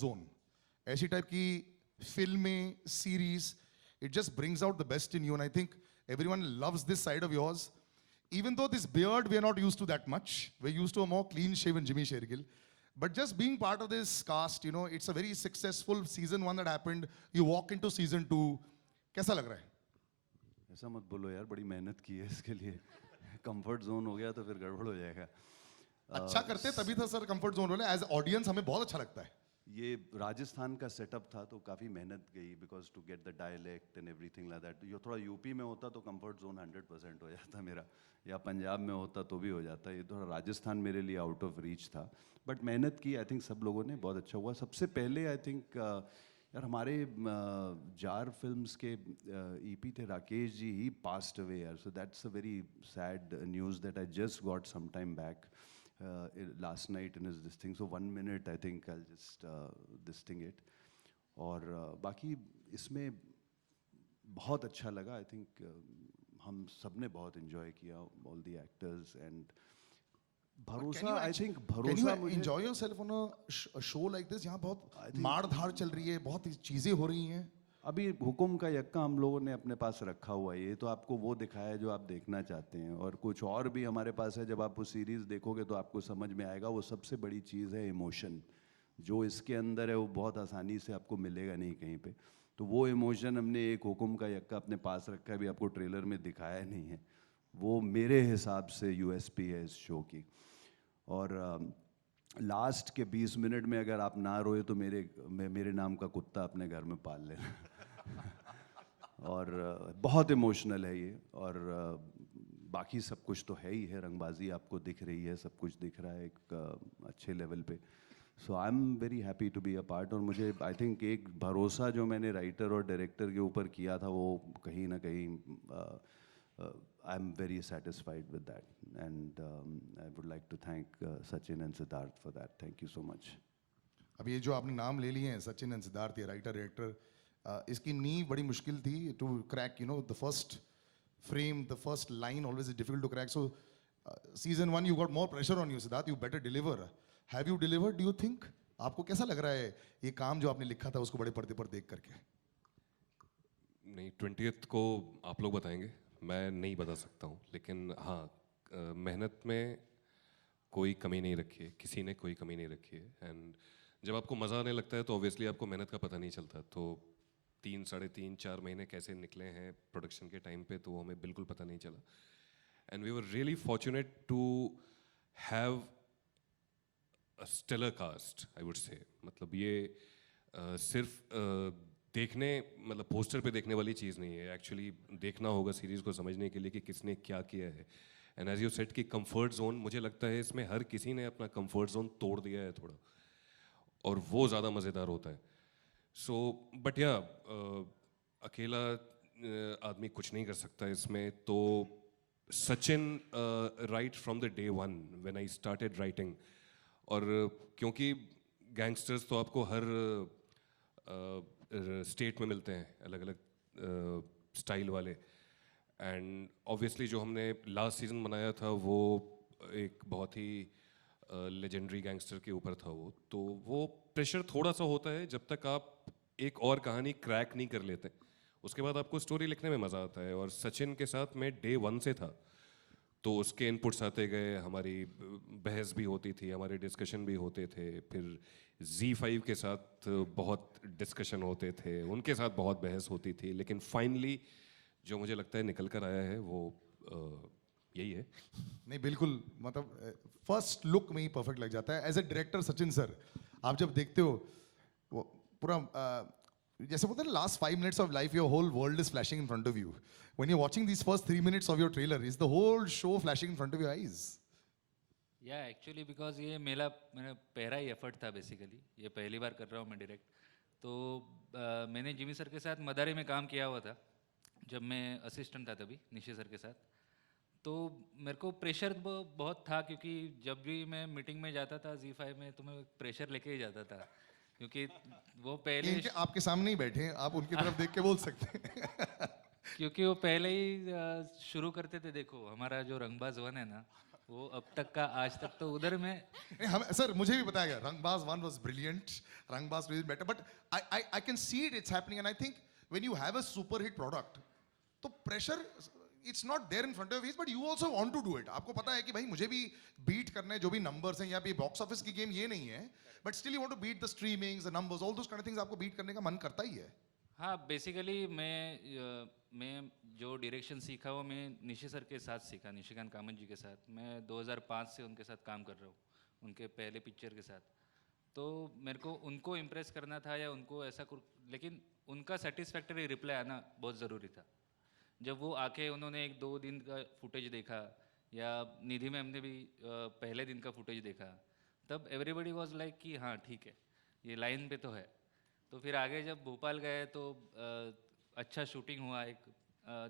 Zone ऐसी type की फिल्में series it just brings out the best in you, and I think everyone loves this side of yours. Even though this beard we are not used to that much, we're used to a more clean shaven Jimmy Shergill, But just being part of this cast, you know, it's a very successful season 1 that happened. You walk into season 2. कैसा लग रहा है? ऐसा मत बोलो यार, बड़ी मेहनत की है इसके लिए। कंफर्ट जोन हो गया तो फिर गड़बड़ हो जाएगा। अच्छा करते तभी था सर कंफर्ट जोन वाले। एज ऑडियंस हमें बहुत अच्छा लगता है। ये राजस्थान का सेटअप था तो काफ़ी मेहनत गई, because to get the dialect and everything like that. ये थोड़ा यूपी में होता तो कंफर्ट जोन 100% हो जाता मेरा, या पंजाब में होता तो भी हो जाता। ये थोड़ा राजस्थान मेरे लिए आउट ऑफ रीच था, बट मेहनत की। आई थिंक सब लोगों ने, बहुत अच्छा हुआ। सबसे पहले आई थिंक यार हमारे जार फिल्म्स के ईपी थे Rakesh ji, he passed away यार। So that's a very sad news that I just got some time back last night in his this thing. So 1 minute I think I'll just this thing it. और बाकी इसमें बहुत अच्छा लगा। I think हम सब ने बहुत enjoy किया, all the actors, and भरोसा, आई थिंक भरोसा मुझे enjoy yourself on a show like this? यहाँ बहुत मार धाड़ चल रही है, बहुत चीजें हो रही हैं। अभी हुकुम का यक्का हम लोगों ने अपने पास रखा हुआ है। ये तो आपको वो दिखाया है जो आप देखना चाहते हैं, और कुछ और भी हमारे पास है। जब आप वो सीरीज़ देखोगे तो आपको समझ में आएगा। वो सबसे बड़ी चीज़ है इमोशन, जो इसके अंदर है वो बहुत आसानी से आपको मिलेगा नहीं कहीं पे। तो वो इमोशन हमने एक हुकुम का यक्का अपने पास रखा है, अभी आपको ट्रेलर में दिखाया नहीं है। वो मेरे हिसाब से यूएसपी है इस शो की। और लास्ट के 20 मिनट में अगर आप ना रोए तो मेरे नाम का कुत्ता अपने घर में पाल लेना। और बहुत इमोशनल है ये। और बाकी सब कुछ तो है ही है, रंगबाजी आपको दिख रही है, सब कुछ दिख रहा है एक अच्छे लेवल पे। So I am very happy to be a part. और मुझे आई थिंक एक भरोसा जो मैंने राइटर और डायरेक्टर के ऊपर किया था, वो कहीं ना कहीं I am very satisfied with that, and I would like to thank Sachin and Siddharth for that. Thank you so much. अब ये जो आपने नाम ले लिए हैं, सचिन एंड सिद्धार्थ, ये राइटर डायरेक्टर, इसकी नींव बड़ी मुश्किल थी to crack. You know, the first frame, the first line always is difficult to crack. So season 1 you got more pressure on you Siddharth, you better deliver. Have you delivered, do you think? आपको कैसा लग रहा है ये काम जो आपने लिखा था उसको बड़े पर्दे पर देख करके? नहीं, 20th को आप लोग बताएंगे, मैं नहीं बता सकता हूँ। लेकिन हाँ, मेहनत में कोई कमी नहीं रखी है, किसी ने कोई कमी नहीं रखी है। एंड जब आपको मज़ा आने लगता है तो ऑब्वियसली आपको मेहनत का पता नहीं चलता। तो 3, साढ़े 3, 4 महीने कैसे निकले हैं प्रोडक्शन के टाइम पे, तो हमें बिल्कुल पता नहीं चला। And we were really fortunate to have a stellar cast, I would say. मतलब ये सिर्फ देखने, मतलब पोस्टर पे देखने वाली चीज़ नहीं है। एक्चुअली देखना होगा सीरीज़ को समझने के लिए कि किसने क्या किया है। एंड एज यू सेड कि कंफर्ट जोन, मुझे लगता है इसमें हर किसी ने अपना कंफर्ट जोन तोड़ दिया है थोड़ा, और वो ज़्यादा मज़ेदार होता है। सो बट या अकेला आदमी कुछ नहीं कर सकता इसमें। तो Sachin right from the day 1 when I started writing. और क्योंकि गैंगस्टर्स तो आपको हर स्टेट में मिलते हैं, अलग अलग स्टाइल वाले। एंड ऑब्वियसली जो हमने लास्ट सीज़न बनाया था वो एक बहुत ही लेजेंडरी गैंगस्टर के ऊपर था वो। तो वो प्रेशर थोड़ा सा होता है जब तक आप एक और कहानी क्रैक नहीं कर लेते, उसके बाद आपको स्टोरी लिखने में मज़ा आता है। और सचिन के साथ मैं डे 1 से था, तो उसके इनपुट्स आते गए, हमारी बहस भी होती थी, हमारे डिस्कशन भी होते थे। फिर Z5 के साथ बहुत डिस्कशन होते थे, उनके साथ बहुत बहस होती थी। लेकिन फाइनली जो मुझे लगता है निकल कर आया है वो यही है। नहीं बिल्कुल, मतलब फर्स्ट लुक में ही परफेक्ट लग जाता है। As a director Sachin sir, आप जब देखते हो वो पूरा जैसे बोलते हैं last 5 minutes of life, your whole world is flashing in front of you. When you watching these first 3 minutes of your trailer, is the whole show flashing in front of your eyes? या actually because ये मेरा पहला ही effort था basically. ये पहली बार कर रहा हूँ मैं डायरेक्ट। तो मैंने जिमी सर के साथ मदारी में काम किया हुआ था जब मैं असिस्टेंट था, तभी निशी सर के साथ। तो मेरे को प्रेशर बहुत था, क्योंकि जब भी मैं मीटिंग में जाता था Z5 में तो मैं प्रेशर लेके ही जाता था, क्योंकि वो पहले आपके सामने ही बैठे हैं, आप उनकी तरफ देख के बोल सकते हैं। क्योंकि वो पहले ही शुरू करते थे। देखो हमारा जो रंगबाज 1 है ना, वो अब तक का आज तक तो उधर में हम सर, मुझे भी बताया गया रंगबाज 1 वाज ब्रिलियंट, रंगबाज 2 is better, but I can see it, it's happening. And I think when you have a super hit product, तो pressure it's not there in front of your face, but you also want to do it. आपको पता है कि भाई मुझे भी beat करना है, जो भी numbers हैं, या भी box office की game ये नहीं है, but still you want to beat the streamings, the numbers, all those kind of things आपको beat करने का मन करता ही है. हाँ बेसिकली मैं जो डायरेक्शन सीखा वो मैं निशी सर के साथ सीखा, निशिकांत कामत जी के साथ. मैं 2005 से उनके साथ काम कर रहा हूँ, उनके पहले पिक्चर के साथ. तो मेरे को उनको इम्प्रेस करना था या उनको ऐसा कुछ, लेकिन उनका सेटिस्फैक्टरी रिप्लाई आना बहुत ज़रूरी था. जब वो आके उन्होंने 1-2 दिन का फुटेज देखा, या निधि मैम ने भी पहले दिन का फुटेज देखा, तब एवरीबडी वाज लाइक कि हाँ ठीक है, ये लाइन पे तो है. तो फिर आगे जब भोपाल गए तो अच्छा शूटिंग हुआ एक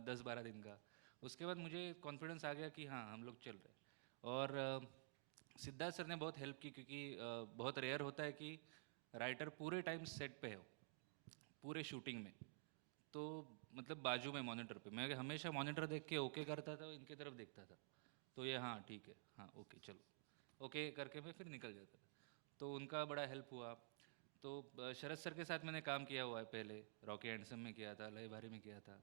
10-12 दिन का. उसके बाद मुझे कॉन्फिडेंस आ गया कि हाँ हम लोग चल रहे. और सिद्धार्थ सर ने बहुत हेल्प की, क्योंकि बहुत रेयर होता है कि राइटर पूरे टाइम सेट पे हो, पूरे शूटिंग में. तो मतलब बाजू में मॉनिटर पे मैं हमेशा मॉनिटर देख के ओके करता था, इनके तरफ देखता था, तो ये हाँ ठीक है, हाँ ओके चलो, ओके करके मैं फिर निकल जाता था. तो उनका बड़ा हेल्प हुआ. तो शरद सर के साथ मैंने काम किया हुआ है पहले, रॉकी हैंडसम में किया था, लय भारी में किया था.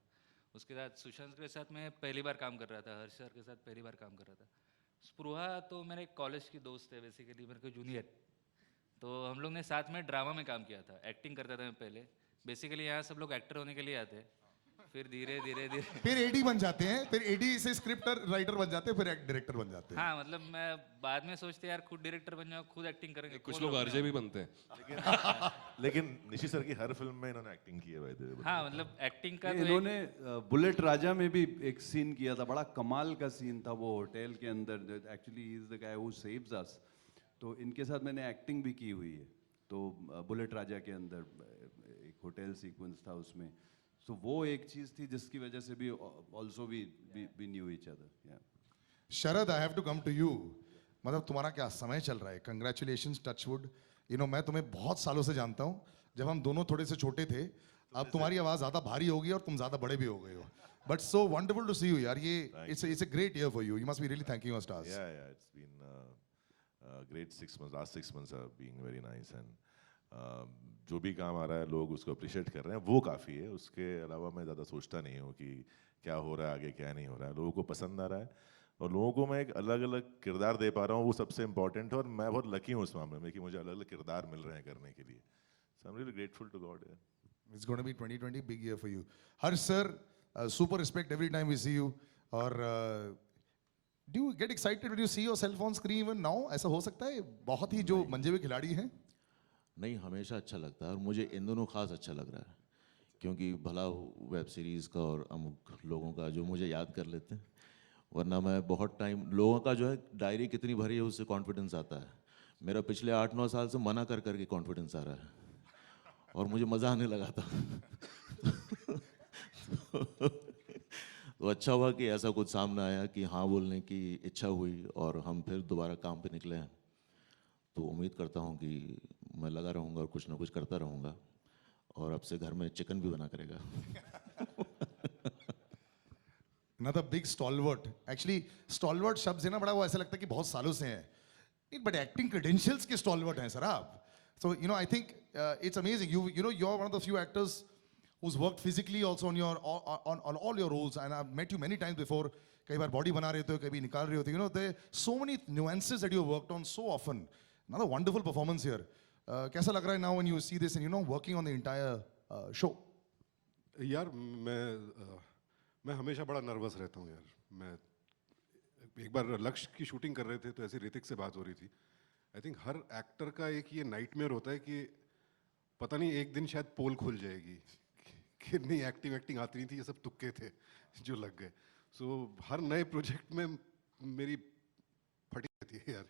उसके बाद सुशांत के साथ मैं पहली बार काम कर रहा था, हर्ष सर के साथ पहली बार काम कर रहा था. स्पृहा तो मेरे कॉलेज की दोस्त है, बेसिकली मेरे को जूनियर. तो हम लोग ने साथ में ड्रामा में काम किया था, एक्टिंग करता था मैं पहले. बेसिकली यहाँ सब लोग एक्टर होने के लिए आते हैं, फिर धीरे धीरे धीरे फिर एडी बन जाते हैं, फिर एडी से स्क्रिप्ट राइटर बन जाते हैं, फिर डायरेक्टर बन जाते हैं. हाँ मतलब मैं बाद में सोचते यार खुद डायरेक्टर बन जाओ, खुद एक्टिंग करेंगे. कुछ लोग आरजे भी बनते हैं. लेकिन निशी सर की हर फिल्म में इन्होंने एक्टिंग की है भाई. हाँ मतलब एक्टिंग का तो इन्होंने बुलेट राजा में भी एक सीन किया था, बड़ा कमाल का सीन था वो होटल के अंदर. Actually he is the guy who saves us. तो इनके साथ मैंने एक्टिंग भी की हुई है. तो बुलेट राजा के अंदर एक होटल सीक्वेंस था उसमें. तो वो एक चीज थी जिसकी वजह से भी also we knew each other. Sharad, I have to come to you. मतलब तुम्हारा क्या समय चल रहा है. Congratulations, touchwood. यू नो मैं तुम्हें बहुत सालों से जानता हूँ, जब हम दोनों थोड़े से छोटे थे. अब तुम्हारी आवाज़ ज़्यादा भारी हो गई और तुम ज़्यादा बड़े भी हो गए हो. But so wonderful to see you यार. ये it's a great year for you. You must be really thanking your stars. Yeah, it's been great 6 months. Last 6 months are being very nice, and जो भी काम आ रहा है लोग उसको appreciate कर रहे हैं, वो काफ़ी है. उसके अलावा मैं ज़्यादा सोचता नहीं हूँ कि क्या हो रहा है आगे, क्या नहीं हो रहा है. लोगों को पसंद आ रहा है और लोगों को मैं एक अलग अलग किरदार दे पा रहा हूँ, वो सबसे इम्पोर्टेंट है. और मैं बहुत लकी हूँ उस मामले में कि मुझे अलग अलग किरदार मिल रहे हैं करने के लिए. So I am really grateful to God. It's going to be 2020 big year for you. Harsh sir, super respect every time we see you. और do you get excited when you see yourself on screen even now? ऐसा हो सकता है? बहुत ही जो मंजे हुए खिलाड़ी हैं. नहीं, हमेशा अच्छा लगता है. और मुझे इन दोनों खास अच्छा लग रहा है, क्योंकि भला वेब सीरीज़ का और अमुक लोगों का जो मुझे याद कर लेते हैं. वरना मैं बहुत टाइम लोगों का जो है डायरी कितनी भरी है उससे कॉन्फिडेंस आता है. मेरा पिछले 8-9 साल से मना कर करके कॉन्फिडेंस आ रहा है और मुझे मज़ा आने लगा था. तो अच्छा हुआ कि ऐसा कुछ सामने आया कि हाँ बोलने की इच्छा हुई और हम फिर दोबारा काम पे निकले हैं. तो उम्मीद करता हूँ कि मैं लगा रहूँगा और कुछ ना कुछ करता रहूँगा, और अब से घर में चिकन भी बना करेगा. Another big stalwart. Actually, stalwart शब्द है ना बड़ा, वो ऐसा लगता है कि बहुत सालों से हैं. But acting credentials के stalwart हैं सर आप. So you know, I think it's amazing. You know, you're one of the few actors who's worked physically also on your on all your roles, and I've met you many times before. कई बार body बना रहे थे, कभी निकाल रहे होते. You know, there are so many nuances that you have worked on so often. Another wonderful performance here. कैसा लग रहा है now when you see this and you know working on the entire show? यार मैं हमेशा बड़ा nervous रहता हूँ यार. मैं एक बार लक्ष्य की शूटिंग कर रहे थे तो ऐसे ऋतिक से बात हो रही थी. आई थिंक हर एक्टर का एक ये नाइटमेयर होता है कि पता नहीं एक दिन शायद पोल खुल जाएगी कि नहीं एक्टिंग आती नहीं थी, ये सब तुक्के थे जो लग गए. सो हर नए प्रोजेक्ट में मेरी फटी रहती है यार.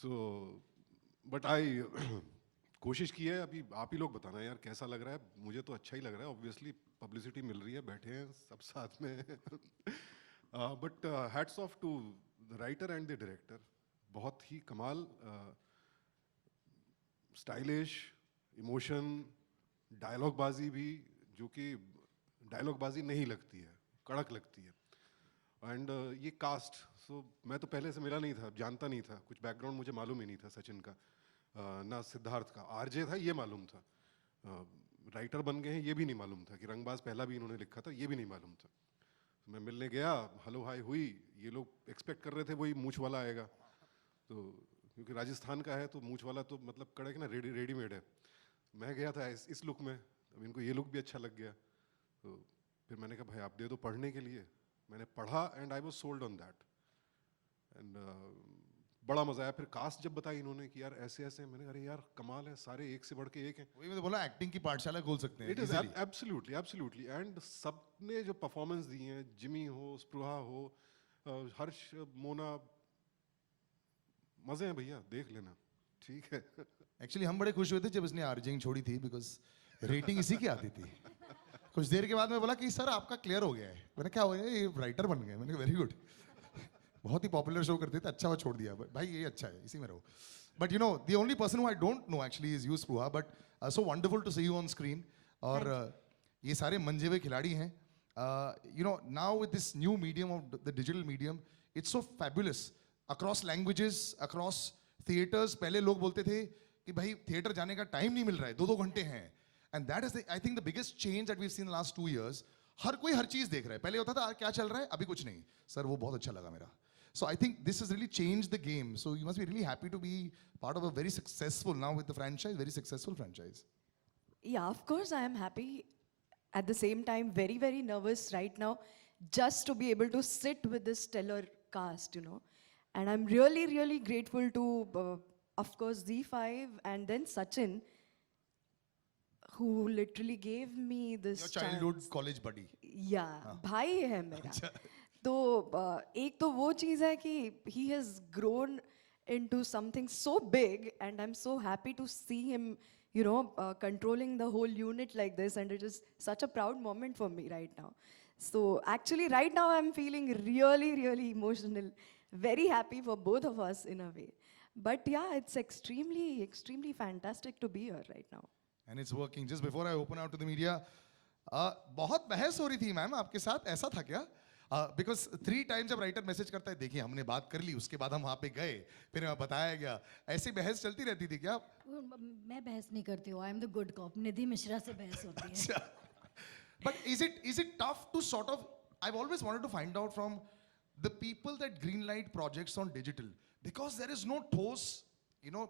सो बट आई कोशिश की है. अभी आप ही लोग बताना यार कैसा लग रहा है. मुझे तो अच्छा ही लग रहा है. ऑब्वियसली पब्लिसिटी मिल रही है, बैठे हैं सब साथ में. But hats off to the writer and the director. बहुत ही कमाल, स्टाइलिश, इमोशन, डायलॉग बाजी भी, जो कि डायलॉग बाजी नहीं लगती है, कड़क लगती है. एंड ये कास्ट, सो मैं तो पहले से मिला नहीं था, जानता नहीं था, कुछ बैकग्राउंड मुझे मालूम ही नहीं था सचिन का, ना सिद्धार्थ का. आरजे था ये मालूम था, राइटर बन गए हैं ये भी नहीं मालूम था, कि रंगबाज पहला भी इन्होंने लिखा था ये भी नहीं मालूम था. तो मैं मिलने गया, हेलो हाय हुई, ये लोग एक्सपेक्ट कर रहे थे वही मूंछ वाला आएगा, तो क्योंकि राजस्थान का है तो मूंछ वाला तो मतलब कड़क ना रेडीमेड है। मैं गया था इस लुक में, अब इनको ये लुक भी अच्छा लग गया, तो फिर मैंने कहा भाई आप दे दो पढ़ने के लिए। मैंने पढ़ा and I was sold on that and बड़ा मजा आया। फिर कास्ट जब बताई इन्होंने कि यार ऐसे ऐसे, मैंने कहा अरे यार कमाल है, सारे एक से बढ़ के एक हैं। वही मैं तो बोला, एक्टिंग की पाठशाला खोल सकते हैं it is easily. Absolutely absolutely and सबने जो परफॉर्मेंस दी है, जिमी हो, स्पृहा हो, हर्ष, मोना, मजे हैं भैया, देख लेना, ठीक है। एक्चुअली हम बड़े खुश हुए थे जब इसने आर्जिंग छोड़ी थी, बिकॉज रेटिंग इसी की आती थी। कुछ देर के बाद मैं बोला कि सर आपका क्लियर हो गया है। मैंने क्या हो गया, ये राइटर बन गए। मैंने वेरी गुड, बहुत ही पॉपुलर शो करते थे, अच्छा वो छोड़ दिया। But भाई ये अच्छा है, इसी में रहो। But you know the only person who I don't know actually is you Spriha, but so wonderful to see you on screen. और ये सारे मंजे हुए खिलाड़ी हैं। You know now with this new medium of the digital medium, it's so fabulous across languages, across theatres. पहले लोग बोलते थे कि भाई थिएटर जाने का टाइम नहीं मिल रहा है, 2-2 घंटे हैं। And that is I think the biggest change that we seen last 2 years। हर कोई हर चीज देख रहा है। पहले होता था क्या चल रहा है, अभी कुछ नहीं, सर वो बहुत अच्छा लगा मेरा। So I think this has really changed the game. So you must be really happy to be part of a very successful, now with the franchise, very successful franchise. Yeah, of course, I am happy. At the same time, very, very nervous right now, just to be able to sit with this stellar cast, you know. And I'm really, really grateful to, of course, Z5 and then Sachin, who literally gave me this Your childhood chance. college buddy. Yeah, भाई है मेरा। तो एक तो वो चीज़ है कि he has grown into something so big, and I'm so happy to see him, you know, controlling the whole unit like this, and it is such a proud moment for me right now. So actually right now I'm feeling really, really emotional, very happy for both of us in a way. But yeah, it's extremely, extremely fantastic to be here right now. And it's working. Just before I open out to the media, बहुत बहस हो रही थी ma'am आपके साथ, ऐसा था क्या? बिकॉज 3 times जब राइटर मैसेज करता है, देखिए हमने बात कर ली, उसके बाद हम वहाँ पे गए, फिर हमें बताया गया, ऐसी बहस चलती रहती थी क्या? मैं बहस नहीं करती हूँ, I am the good cop. Nidhi Mishra से बहस होती है। But is it tough to sort of, I've always wanted to find out from the people that greenlight projects on digital, because there is no ठोस, you know,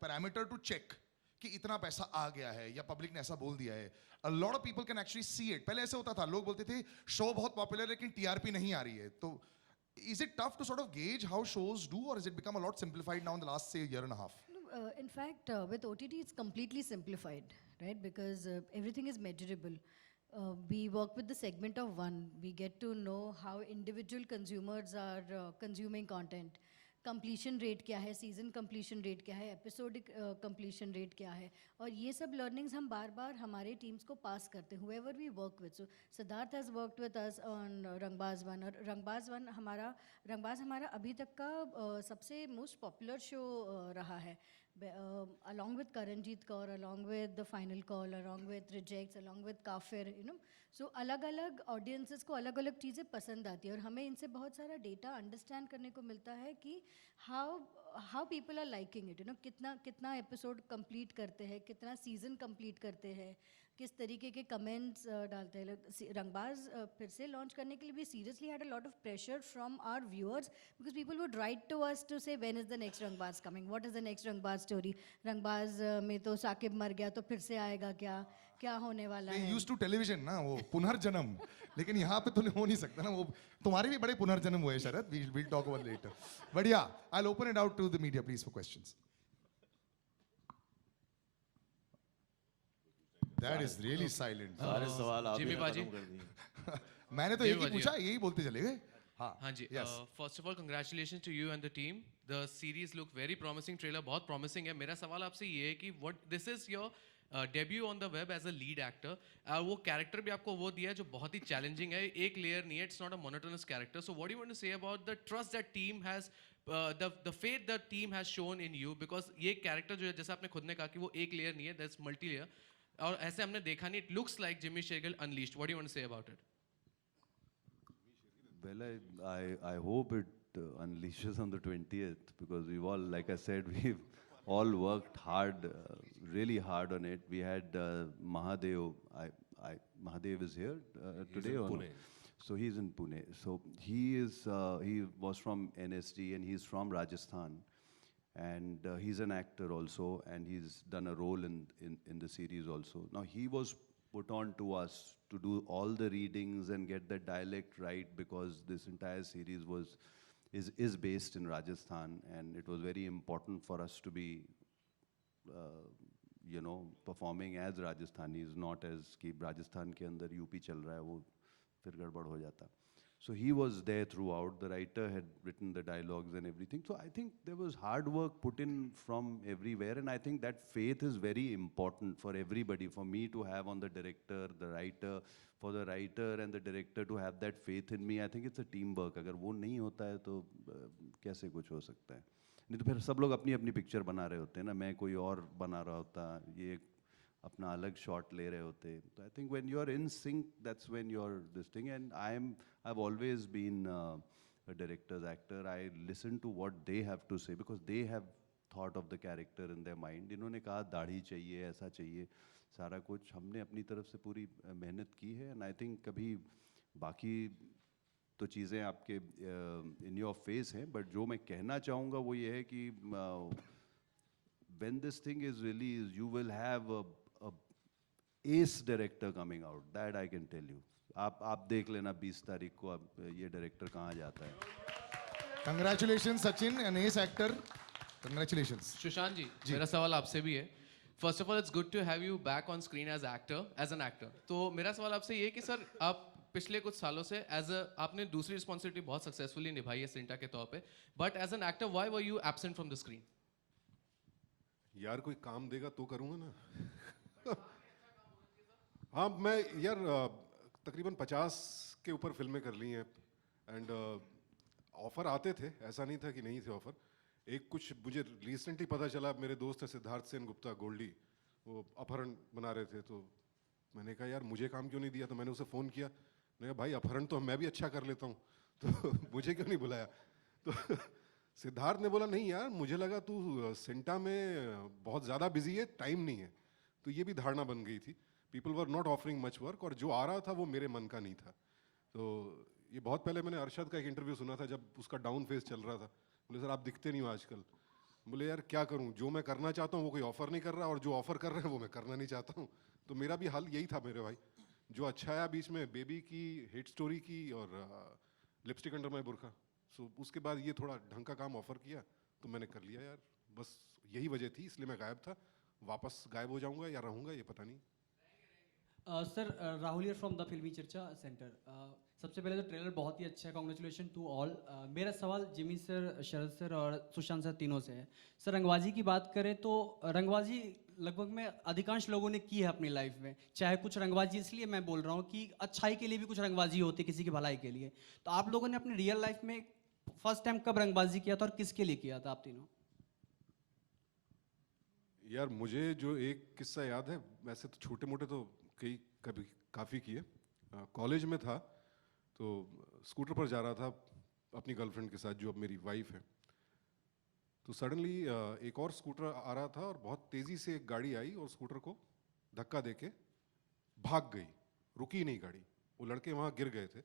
parameter to check कि इतना पैसा आ गया है या पब्लिक ने ऐसा बोल दिया है। A lot of people can actually see it. पहले ऐसे होता था, लोग बोलते थे शो बहुत पॉपुलर है लेकिन टीआरपी नहीं आ रही है। तो is it tough to sort of gauge how shows do, or has it become a lot simplified now in the last, say, year and a half? In fact, with OTT, it's completely simplified, right? Because everything is measurable. We work with the segment of one. We get to know how individual consumers are consuming content. Completion rate क्या है, season completion rate क्या है, episodic completion rate क्या है, और ये सब learnings हम बार बार हमारे टीम्स को पास करते हैं, whoever we work with. So Siddharth has worked with us on रंगबाज 1, और रंगबाज हमारा अभी तक का सबसे मोस्ट पॉपुलर शो रहा है, along with Karanjit Kaur, along with The Final Call, along with Rejects, along with Kafir, you know. So अलग अलग ऑडियंसेस को अलग अलग चीज़ें पसंद आती है, और हमें इनसे बहुत सारा डेटा अंडरस्टैंड करने को मिलता है कि how people are liking it, you know, कितना एपिसोड कंप्लीट करते हैं, कितना सीजन कंप्लीट करते हैं, किस तरीके के कमेंट्स डालते हैं। रंगबाज फिर से लॉन्च करने के लिए भी seriously had a lot of pressure from our viewers, because people would write to us to say when is the next Rangbaaz coming, what is the next Rangbaaz story, Rangbaaz में तो साकिब मर गया तो फिर से आएगा क्या होने वाला है। यूज्ड टू टेलीविजन ना, वो पुनर्जन्म, लेकिन यहाँ पे तो हो नहीं सकता ना, वो तुम्हारे भी बड़े पुनर्जन्म हुए शरद, we'll talk about later. But yeah, I'll open it out to the media please for questions. That is really silent. सारे सवाल आप ही जिमी ने बाजी। खत्म कर दिए। मैंने तो एक ही पूछा, यही बोलते चले गए। हाँ जी, first of all congratulation to you and the team. The series look very promising, trailer बहुत प्रॉमिसिंग है। मेरा सवाल आपसे ये है कि what this is your debut on the web as a lead actor, वो कैरेक्टर भी आपको वो दिया है जो बहुत ही चैलेंजिंग है, एक लेयर नहीं है, it's not a monotonous character. So what do you want to say about the trust that team has, the faith the team has shown in you, because ये कैरेक्टर जो है, जैसा आपने खुद ने कहा कि वो एक लेयर नहीं है, दैट्स मल्टी लेयर, और ऐसे हमने देखा नहीं, it looks like Jimmy Shergill unleashed. What do you want to say about it? Well, I hope it unleashes on the 20th, because we've all, like I said, we've all worked hard, really hard on it. We had Mahadev. Mahadev is here today. in or no? Pune. So he's in Pune. So he was from NSD and he's from Rajasthan. And he's an actor also, and he's done a role in the series also. Now he was put on to us to do all the readings and get the dialect right, because this entire series is based in Rajasthan, and it was very important for us to be performing as Rajasthanis, not as कि Rajasthan के अंदर UP चल रहा है, वो फिर गड़बड़ हो जाता. So he was there throughout. The writer had written the dialogues and everything. So I think there was hard work put in from everywhere, and I think that faith is very important for everybody. For me to have on the director, the writer, for the writer and the director to have that faith in me. I think it's a teamwork. अगर वो नहीं होता है तो कैसे कुछ हो सकता है? नहीं तो फिर सब लोग अपनी अपनी पिक्चर बना रहे होते हैं ना, मैं कोई और बना रहा होता, ये अपना अलग शॉट ले रहे होते. तो I think when you are in sync, that's when you are this thing. And I've always been a director's actor. I listen to what they have to say because they have thought of the character in their mind. इन्होंने कहा दाढ़ी चाहिए, ऐसा चाहिए, सारा कुछ हमने अपनी तरफ से पूरी मेहनत की है. And I think कभी बाकी तो चीज़ें आपके in your face हैं, but जो मैं कहना चाहूँगा वो ये है कि when this thing is released, you will have a ace director coming out. That I can tell you. आप देख लेना 20 तारीख को अब ये डायरेक्टर कहाँ जाता है. Congratulations Sachin, an ace actor. Congratulations. Sushant जी, मेरा सवाल आपसे भी है. First of all, it's good to have you back on screen as an actor. तो मेरा सवाल आपसे ये है कि सर आप पिछले कुछ सालों से आपने दूसरी रिस्पॉन्सिबिलिटी बहुत सक्सेसफुली निभाई है सिंटा के तौर पे, but as an actor why were you absent from the screen? यार कोई काम देगा तो करूँगा ना. हाँ, मैं यार तकरीबन 50 के ऊपर फिल्में कर ली हैं, एंड ऑफ़र आते थे, ऐसा नहीं था कि नहीं थे ऑफ़र. एक कुछ मुझे रिसेंटली पता चला, मेरे दोस्त है सिद्धार्थ सेन गुप्ता गोल्डी, वो अपहरण बना रहे थे, तो मैंने कहा यार मुझे काम क्यों नहीं दिया. तो मैंने उसे फ़ोन किया, मैंने कहा भाई अपहरण तो मैं भी अच्छा कर लेता हूँ, तो मुझे क्यों नहीं बुलाया. तो सिद्धार्थ ने बोला नहीं यार, मुझे लगा तू सिंटा में बहुत ज़्यादा बिजी है, टाइम नहीं है. तो ये भी धारणा बन गई थी. People were not offering much work, और जो आ रहा था वो मेरे मन का नहीं था. तो ये बहुत पहले मैंने अरशद का एक इंटरव्यू सुना था जब उसका डाउन फेज चल रहा था. बोले सर आप दिखते नहीं हो आजकल. बोले यार क्या करूं, जो मैं करना चाहता हूं वो कोई ऑफर नहीं कर रहा, और जो ऑफर कर रहे हैं वो मैं करना नहीं चाहता हूं. तो मेरा भी हाल यही था मेरे भाई. जो अच्छा आया बीच में बेबी की हिट स्टोरी की और लिपस्टिक अंडर माय बुरखा, सो उसके बाद ये थोड़ा ढंग का काम ऑफर किया तो मैंने कर लिया यार. बस यही वजह थी, इसलिए मैं गायब था. वापस गायब हो जाऊंगा या रहूंगा ये पता नहीं. Sir Rahul here from the फिल्मी चर्चा सेंटर. सबसे पहले तो ट्रेलर बहुत ही अच्छा है, कॉन्ग्रेचुलेशन टू ऑल. मेरा सवाल जिमी सर, शरद सर और सुशांत सर तीनों से है. सर रंगबाजी की बात करें तो रंगबाजी लगभग में अधिकांश लोगों ने की है अपनी लाइफ में, चाहे कुछ रंगबाजी, इसलिए मैं बोल रहा हूँ कि अच्छाई के लिए भी कुछ रंगबाजी होती है, किसी की भलाई के लिए. तो आप लोगों ने अपनी रियल लाइफ में फर्स्ट टाइम कब रंगबाजी किया था और किसके लिए किया था आप तीनों? यार मुझे जो एक किस्सा याद है, वैसे तो छोटे मोटे तो कभी काफ़ी किए. कॉलेज में था तो स्कूटर पर जा रहा था अपनी गर्लफ्रेंड के साथ, जो अब मेरी वाइफ है. तो सडनली एक और स्कूटर आ रहा था और बहुत तेज़ी से एक गाड़ी आई और स्कूटर को धक्का देके भाग गई, रुकी नहीं गाड़ी. वो लड़के वहाँ गिर गए थे.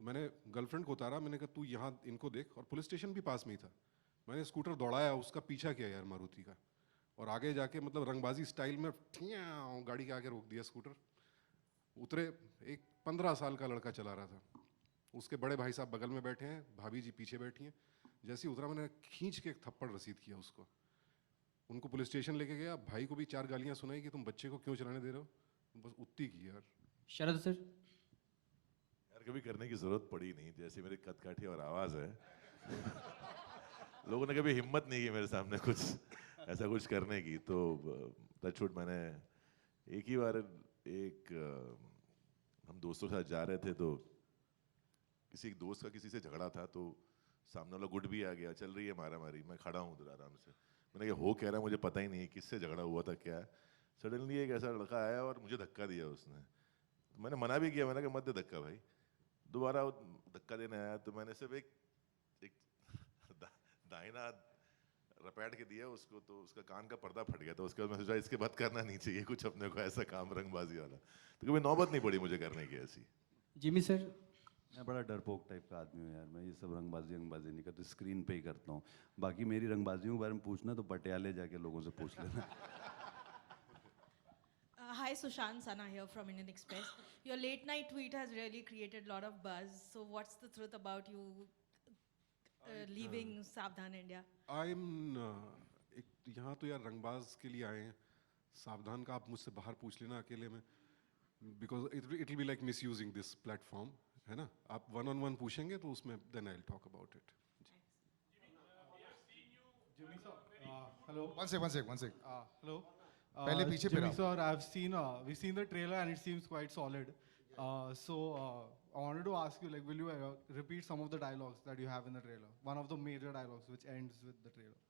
मैंने गर्लफ्रेंड को उतारा, मैंने कहा तू यहाँ इनको देख, और पुलिस स्टेशन भी पास में ही था. मैंने स्कूटर दौड़ाया, उसका पीछा किया यार मारुति का, और आगे जाके मतलब रंगबाजी स्टाइल में गाड़ी के आगे रोक दिया स्कूटर. उतरे, एक 15 साल का लड़का चला रहा था, उसके बड़े भाई साहब बगल में बैठे हैं, भाभी जी पीछे बैठी हैं. जैसे ही उतरा मैंने खींच के एक थप्पड़ रसीद किया उसको. उनको पुलिस स्टेशन लेके गया, भाई को भी 4 गालियां सुनाई कि तुम बच्चे को क्यों चलाने दे रहे हो. बस उतनी की यार. शरद सर? यार कभी करने की जरूरत पड़ी नहीं, जैसे मेरे कद काठी और आवाज़ है. लोगों ने कभी हिम्मत नहीं की मेरे सामने कुछ ऐसा कुछ करने की. तो टचवुड मैंने एक ही बार हम दोस्तों के साथ जा रहे थे, तो किसी एक दोस्त का किसी से झगड़ा था, तो सामने वाला गुड भी आ गया, चल रही है मारा मारी, मैं खड़ा हूँ उधर आराम से. मैंने कहा हो कह रहा है, मुझे पता ही नहीं किससे झगड़ा हुआ था क्या है. सडनली एक ऐसा लड़का आया और मुझे धक्का दिया उसने. तो मैंने मना भी किया, मैंने कहा मत दे धक्का भाई. दोबारा धक्का देने आया तो मैंने सिर्फ एक दाहिना रपैट के दिया उसको, तो उसका कान का पर्दा फट गया. तो उसके बाद मैं सोचा इसके बाद करना नहीं चाहिए कुछ अपने को ऐसा काम रंगबाजी वाला. तो कभी नौबत नहीं पड़ी मुझे करने की ऐसी. Jimmy sir? मैं बड़ा डरपोक टाइप का आदमी हूँ यार, मैं ये सब रंगबाजी नहीं करता, स्क्रीन पे ही करता हूँ। बाकी मेरी रंगबाजियों के बारे में पूछना तो पटियाले जाके लोगों से पूछ लेना। Hi, Sushant Sana here from Indian Express. Your late night tweet has really created a lot of buzz. So, what's the truth about you leaving Savdhan India? यहाँ तो यार रंगबाज के लिए आए हैं, सावधान का आप मुझसे बाहर पूछ लेना अकेले में, because it will be like misusing this platform, है ना? आप 1-on-1 पूछेंगे तो उसमें then I will talk about it. Jimmy sir, hello. One sec. Hello. पहले पीछे पे Jimmy रहो। sir, we've seen the trailer and it seems quite solid. So I wanted to ask you, like, will you repeat some of the dialogues that you have in the trailer? One of the major dialogues which ends with the trailer.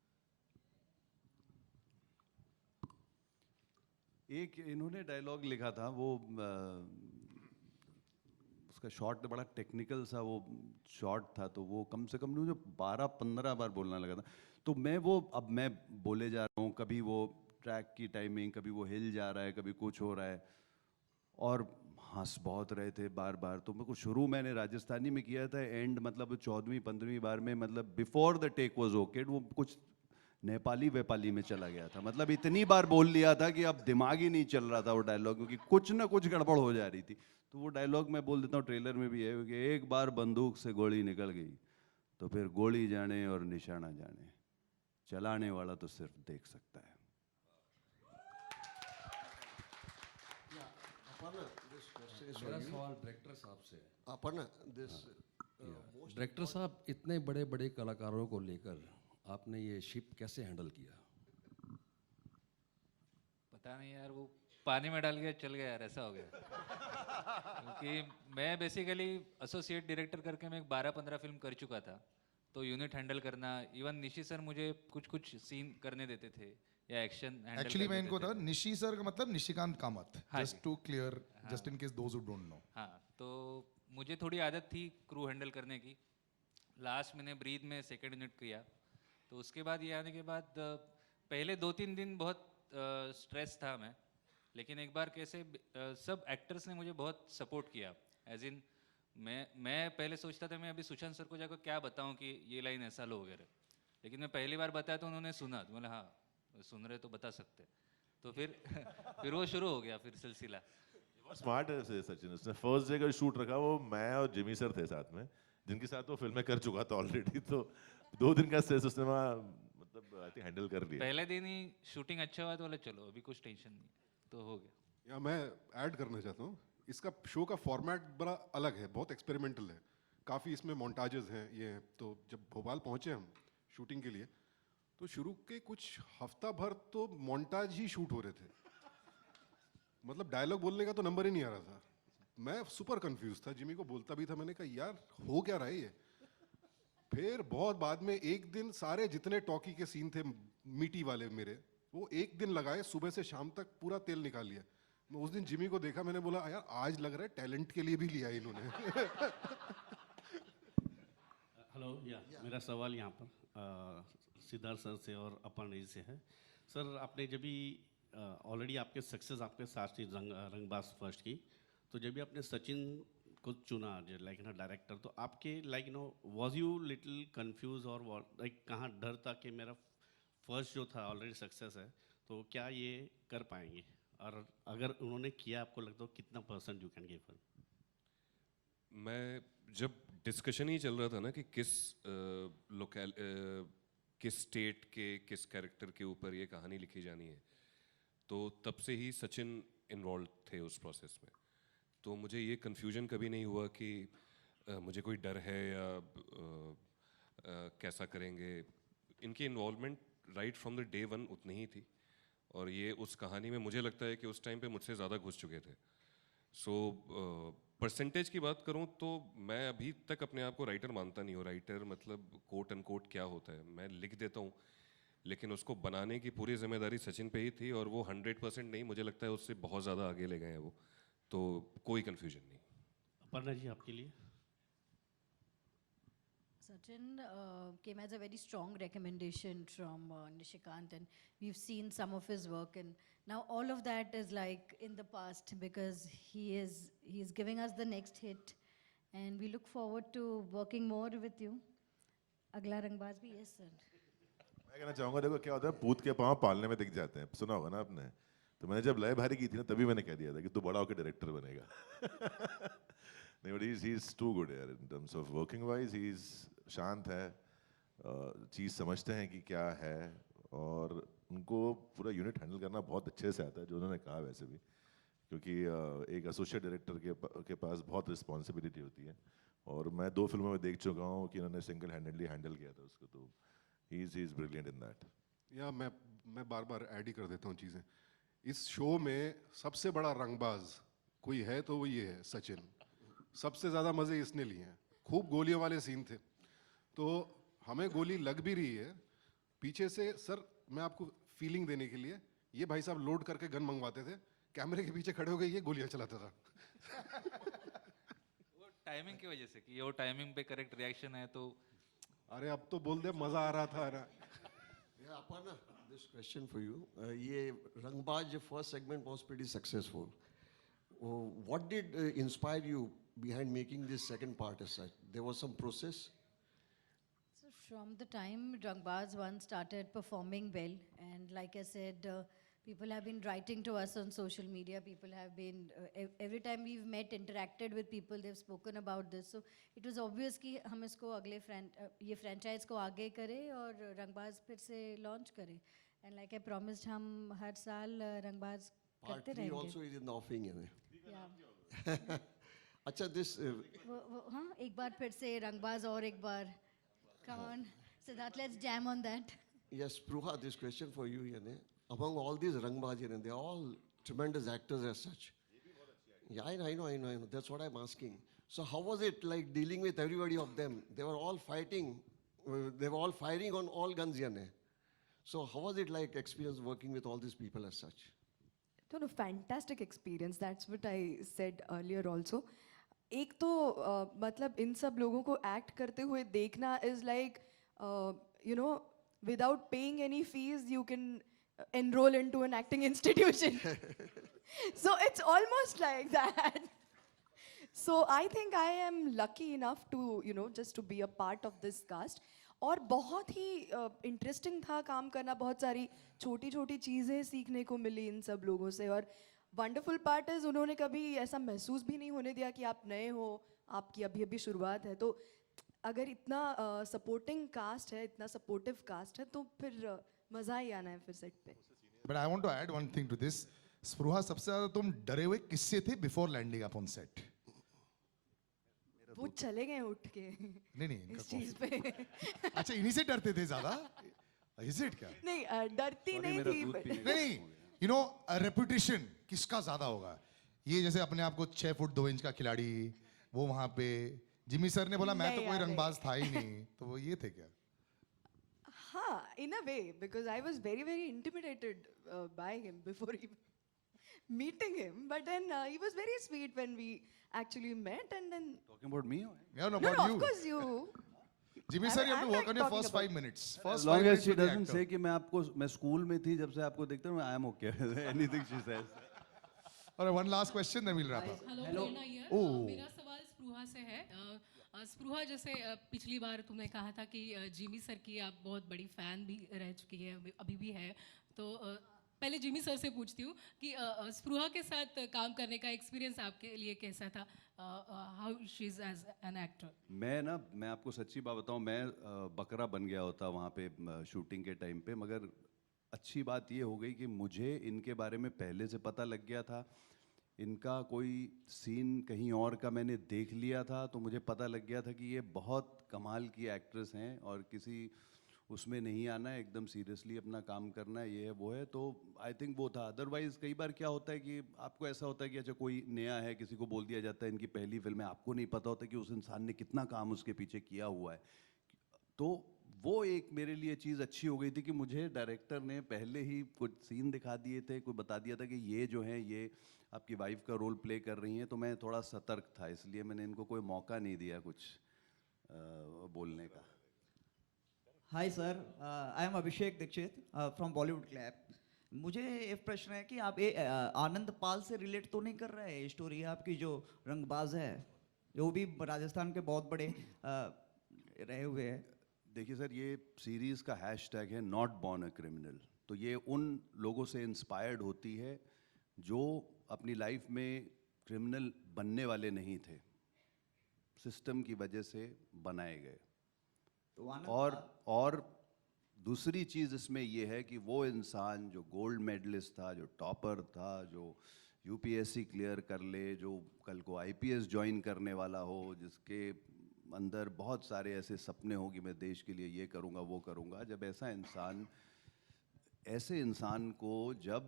एक इन्होंने dialogue लिखा था, वो उसका shot बड़ा technical सा वो shot था, तो वो कम से कम मुझे 12-15 बार बोलना लगा था। तो अब मैं बोले जा रहा हूँ, कभी वो ट्रैक की टाइमिंग, कभी वो हिल जा रहा है, कभी कुछ हो रहा है, और हंस बहुत रहे थे बार बार। तो मेरे को शुरू मैंने राजस्थानी में किया था, एंड मतलब 14वीं-15वीं बार में, मतलब before the take was okay, वो कुछ नेपाली में चला गया था। मतलब इतनी बार बोल लिया था कि अब दिमाग ही नहीं चल रहा था वो डायलॉग, क्योंकि कुछ ना कुछ गड़बड़ हो जा रही थी। तो वो डायलॉग मैं बोल देता हूँ, ट्रेलर में भी है कि एक बार बंदूक से गोली निकल गई तो फिर गोली जाने और निशाना जाने, चलाने वाला तो सिर्फ देख सकता है। मेरा सवाल डायरेक्टर साहब से है। डायरेक्टर साहब, इतने बड़े बड़े कलाकारों को लेकर आपने ये शिप कैसे हैंडल किया? पता नहीं यार, वो पानी में डाल के चल गया यार, ऐसा हो गया। क्योंकि मैं बेसिकली एसोसिएट डायरेक्टर करके मैं 12-15 फिल्म कर चुका था, तो यूनिट हैंडल करना, इवन निशी सर मुझे कुछ सीन करने देते थे या एक्शन हैंडल। एक्चुअली मैं इनको था, निशी सर का मतलब निशिकांत कामत, हाँ just to clear, just in case those who don't know. हाँ, तो मुझे थोड़ी आदत थी क्रू हैंडल करने की। लास्ट मैंने ब्रीद में सेकंड यूनिट किया, तो उसके बाद ये आने के बाद पहले 2-3 दिन बहुत स्ट्रेस था मैं, लेकिन एक बार कैसे सब एक्टर्स ने मुझे बहुत सपोर्ट किया। एज इन मैं पहले सोचता था मैं अभी सुशांत सर को जाकर क्या बताऊं कि ये लाइन ऐसा लो वगैरह, लेकिन मैं पहली बार बताया तो उन्होंने सुना, तो बोला हाँ सुन रहे तो बता सकते। तो फिर वो शुरू हो गया फिर सिलसिला। स्मार्ट है सचिन, उसने फर्स्ट डे का शूट रखा, वो मैं और जिमी सर थे साथ में, जिनके साथ वो फिल्में कर चुका था ऑलरेडी, तो 2 दिन का स्ट्रेस उसने मतलब आई थिंक हैंडल कर लिया। पहले दिन ही शूटिंग अच्छा हुआ तो बोला चलो अभी कुछ टेंशन नहीं, तो हो गया। या मैं ऐड करना चाहता हूँ, इसका शो का फॉर्मेट बड़ा अलग है, बहुत एक्सपेरिमेंटल है, काफ़ी इसमें मोन्टाजेस हैं ये हैं। तो जब भोपाल पहुँचे हम शूटिंग के लिए, तो शुरू के कुछ हफ्ता भर तो मोन्टाज ही शूट हो रहे थे, मतलब डायलॉग बोलने का तो नंबर ही नहीं आ रहा था। मैं सुपर कंफ्यूज था, जिमी को बोलता भी था, मैंने कहा यार हो क्या रहा है ये। फिर बहुत बाद में एक दिन सारे जितने टॉकी के सीन थे मीटी वाले मेरे, वो एक दिन लगाए, सुबह से शाम तक पूरा तेल निकाल लिया। मैं उस दिन जिमी को देखा, मैंने बोला यार आज लग रहा है टैलेंट के लिए भी लिया इन्होंने। हेलो, मेरा सवाल यहाँ पर सिद्धार्थ सर से और अपर्णा जी से है। सर, आपने जब भी ऑलरेडी आपके सक्सेस आपके साथ थी रंगबाज फर्स्ट की, तो जब भी आपने सचिन को चुना लाइक ना डायरेक्टर, तो आपके like was you little confuse और लाइक कहाँ डर था कि मेरा फर्स्ट जो था ऑलरेडी सक्सेस है, तो क्या ये कर पाएंगे, और अगर उन्होंने किया आपको लगता है कितना % यू कैन गिव? मैं जब डिस्कशन ही चल रहा था ना कि किस स्टेट के किस कैरेक्टर के ऊपर ये कहानी लिखी जानी है, तो तब से ही सचिन इन्वॉल्व थे उस प्रोसेस में। तो मुझे ये कन्फ्यूजन कभी नहीं हुआ कि मुझे कोई डर है या कैसा करेंगे। इनकी involvement right from the day 1 उतनी ही थी, और ये उस कहानी में मुझे लगता है कि उस टाइम पे मुझसे ज़्यादा घुस चुके थे। सो परसेंटेज की बात करूं तो मैं अभी तक अपने आप को राइटर मानता नहीं हूँ। राइटर मतलब कोट एंड कोट क्या होता है, मैं लिख देता हूँ, लेकिन उसको बनाने की पूरी जिम्मेदारी सचिन पे ही थी, और वो 100% नहीं, मुझे लगता है उससे बहुत ज़्यादा आगे ले गए हैं वो, तो कोई कन्फ्यूजन नहीं। अपर्णा जी, आपके लिए? Sachin came as a very strong recommendation from Nishikant, and we've seen some of his work, and now all of that is like in the past because he is giving us the next hit, and we look forward to working more with you. अगला रंगबाज भी yes sir. मैं कहना चाहूँगा, देखो क्या होता है, पूत के पाँव पालने में दिख जाते हैं, सुना होगा ना आपने। तो मैंने जब लय भारी की थी ना, तभी मैंने कह दिया था कि तू बड़ा होकर डायरेक्टर बनेगा। नहीं, but he is too good यार in terms of working wise. He is शांत है, चीज़ समझते हैं कि क्या है, और उनको पूरा यूनिट हैंडल करना बहुत अच्छे से आता है, जो उन्होंने कहा वैसे भी, क्योंकि एक एसोसिएट डायरेक्टर के पास बहुत रिस्पॉन्सिबिलिटी होती है, और मैं 2 फिल्मों में देख चुका हूँ कि उन्होंने सिंगल हैंडेडली हैंडल किया था उसको, तो he is brilliant in that. या मैं बार बार ऐड ही कर देता हूँ चीज़ें। इस शो में सबसे बड़ा रंगबाज कोई है तो वो ये है, सचिन। सबसे ज़्यादा मज़े इसने लिए हैं। खूब गोलियों वाले सीन थे, तो हमें गोली लग भी रही है पीछे से। सर मैं आपको फीलिंग देने के लिए, ये भाई साहब लोड करके गन मंगवाते थे, कैमरे के पीछे खड़े हो गए, ये गोलियां चलाता था। वो टाइमिंग की वजह से कि वो टाइमिंग पे करेक्ट रिएक्शन है, तो अरे अब तो बोल दे, मजा आ रहा था ना। Yeah, Aparna, this question for you. ये Rangbaaz first segment was pretty successful. What did inspire you behind making this second part as such? There was some process? So from the time Rangbaaz 1 started performing well, and like I said, people have been writing to us on social media. People have been, every time we've met, interacted with people, they've spoken about this. So it was obvious कि हम इसको अगले ये franchise को आगे करें और Rangbaaz फिर से launch करें. And like I promised, हम हर साल Rangbaaz Part करते 3 रहेंगे. also is in the offing. Yeah. अच्छा, this... हाँ, एक बार फिर से Rangbaaz और एक बार. Come on, Siddharth, let's jam on that. Yes, Spruha, this question for you, Yane. Among all these Rangbaaz, they're all tremendous actors as such. Yeah, I know. That's what I'm asking. So how was it like dealing with everybody of them? They were all fighting. They were all firing on all guns, Yane. So how was it like experience working with all these people as such? No, fantastic experience. That's what I said earlier also. एक तो मतलब इन सब लोगों को act करते हुए देखना is like, you know, without paying any fees, you can enroll into an acting institution. So it's almost like that. So I think I am lucky enough to, you know, just to be a part of this cast. और बहुत ही interesting था काम करना, बहुत सारी छोटी छोटी चीज़ें सीखने को मिली इन सब लोगों से। और वंडरफुल पार्ट इज़ उन्होंने कभी ऐसा महसूस भी नहीं होने दिया कि आप नए हो, आपकी अभी अभी शुरुआत है। तो अगर इतना सपोर्टिंग कास्ट है, इतना सपोर्टिव कास्ट है, तो फिर मज़ा ही आना है फिर सेट पे। But I want to add one thing to this. स्पृहा, सबसे ज़्यादा तुम डरे हुए किससे थे before landing up on set? वो चले गए उठ के नहीं इस चीज़ पे। अच्छा, इन्हीं से डरते थे ज़्यादा? Is it क्या? नहीं, डरती नहीं थी। नहीं, you know, reputation किसका ज़्यादा होगा? ये जैसे अपने आप को 6 फुट 2 इंच का खिलाड़ी, वो वहाँ पे जिमी सर ने बोला मैं तो कोई रंगबाज था ही नहीं, तो वो ये थे क्या? हाँ, in a way, because I was very, very intimidated by him before even meeting him. But then he was very sweet when we actually met, and then. Talking about me? Yeah, no, No, about you. of course you. Jimmy sir, you have to work on your first 5 minutes. As long as she doesn't say कि मैं school में थी जब से आपको देखता हूँ, I am okay. Anything she says. All right, one last question, then we'll wrap up. Hello. Oh. मेरा सवाल स्पृहा से है। स्पृहा, जैसे पिछली बार तुमने कहा था कि जिमी सर की आप बहुत बड़ी फैन भी रह चुकी है, अभी भी है, तो पहले जिमी सर से पूछती हूँ कि स्पृहा के साथ काम करने का एक्सपीरियंस आपके लिए कैसा था? How she is as an actor? मैं आपको सच्ची बात बताऊँ, मैं बकरा बन गया होता वहाँ पे शूटिंग के टाइम पे, मगर अच्छी बात ये हो गई कि मुझे इनके बारे में पहले से पता लग गया था। इनका कोई सीन कहीं और का मैंने देख लिया था, तो मुझे पता लग गया था कि ये बहुत कमाल की एक्ट्रेस हैं और किसी उसमें नहीं आना है, एकदम सीरियसली अपना काम करना है, ये है वो है। तो आई थिंक वो था। अदरवाइज़ कई बार क्या होता है कि आपको ऐसा होता है कि अच्छा कोई नया है, किसी को बोल दिया जाता है इनकी पहली फिल्म है, आपको नहीं पता होता कि उस इंसान ने कितना काम उसके पीछे किया हुआ है। तो वो एक मेरे लिए चीज़ अच्छी हो गई थी कि मुझे डायरेक्टर ने पहले ही कुछ सीन दिखा दिए थे, कोई बता दिया था कि ये जो है ये आपकी वाइफ का रोल प्ले कर रही हैं, तो मैं थोड़ा सतर्क था, इसलिए मैंने इनको कोई मौका नहीं दिया कुछ बोलने का। Hi sir, I am Abhishek Dikshit from Bollywood Clap. मुझे एक प्रश्न है कि आप आनंद पाल से रिलेट तो नहीं कर रहे हैं स्टोरी आपकी जो रंगबाज है? जो भी राजस्थान के बहुत बड़े रहे हुए हैं। देखिए सर, ये सीरीज़ का हैशटैग है नॉट बॉर्न अ क्रिमिनल। तो ये उन लोगों से इंस्पायर्ड होती है जो अपनी लाइफ में क्रिमिनल बनने वाले नहीं थे, सिस्टम की वजह से बनाए गए। और दूसरी चीज़ इसमें ये है कि वो इंसान जो गोल्ड मेडलिस्ट था, जो टॉपर था, जो यूपीएससी क्लियर कर ले, जो कल को आईपीएस ज्वाइन करने वाला हो, जिसके अंदर बहुत सारे ऐसे सपने हो कि मैं देश के लिए ये करूँगा वो करूँगा, जब ऐसे इंसान को जब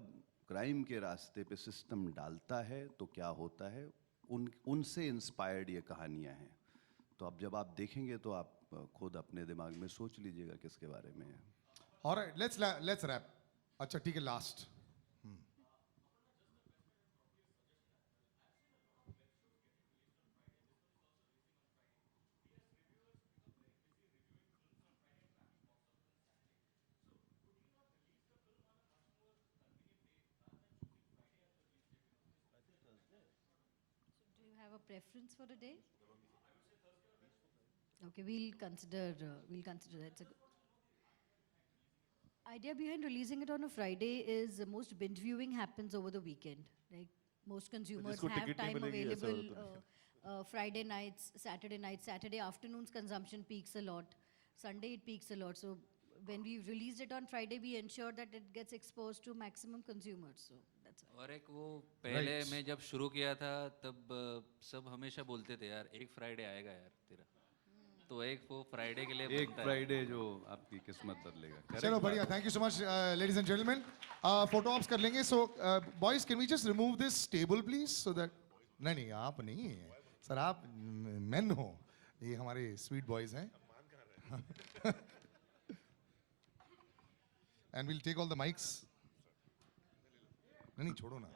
क्राइम के रास्ते पे सिस्टम डालता है तो क्या होता है, उनसे इंस्पायर्ड ये कहानियाँ हैं। तो अब जब आप देखेंगे तो आप खुद अपने दिमाग में सोच लीजिएगा किसके बारे में है। Alright, let's wrap. अच्छा ठीक है, last. Do you have a preference for a day? Okay, we'll consider that. It's a good idea behind releasing it on a Friday is most binge viewing happens over the weekend. Like most consumers जिसको have ticket नहीं time मिलेगी, ऐसा available. होता है। Friday nights, Saturday afternoons consumption peaks a lot. Sunday it peaks a lot. So when we released it on Friday, we ensure that it gets exposed to maximum consumers. So that's why. और एक वो पहले मैं जब शुरू किया था तब सब हमेशा बोलते थे यार एक फ्राइडे आएगा यार तेरा, तो एक वो फ्राइडे के लिए एक फ्राइडे जो आपकी किस्मत बदलेगा। चलो बढ़िया, thank you so much ladies and gentleman. Photo ops कर लेंगे। So boys can we just remove this table please, so that नहीं आप नहीं सर, आप मेन हो, ये हमारे स्वीट बॉयज हैं। And will take all the mics. नहीं छोड़ो ना,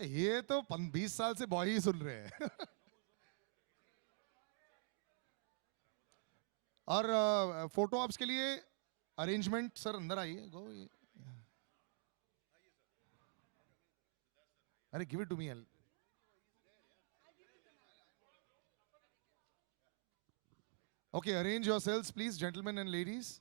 ये तो 20 साल से बॉय ही सुन रहे हैं। और फोटो ऑप्स के लिए अरेंजमेंट सर अंदर आइए, गो। अरे give it to me. Okay, arrange yourselves please, gentleman and ladies.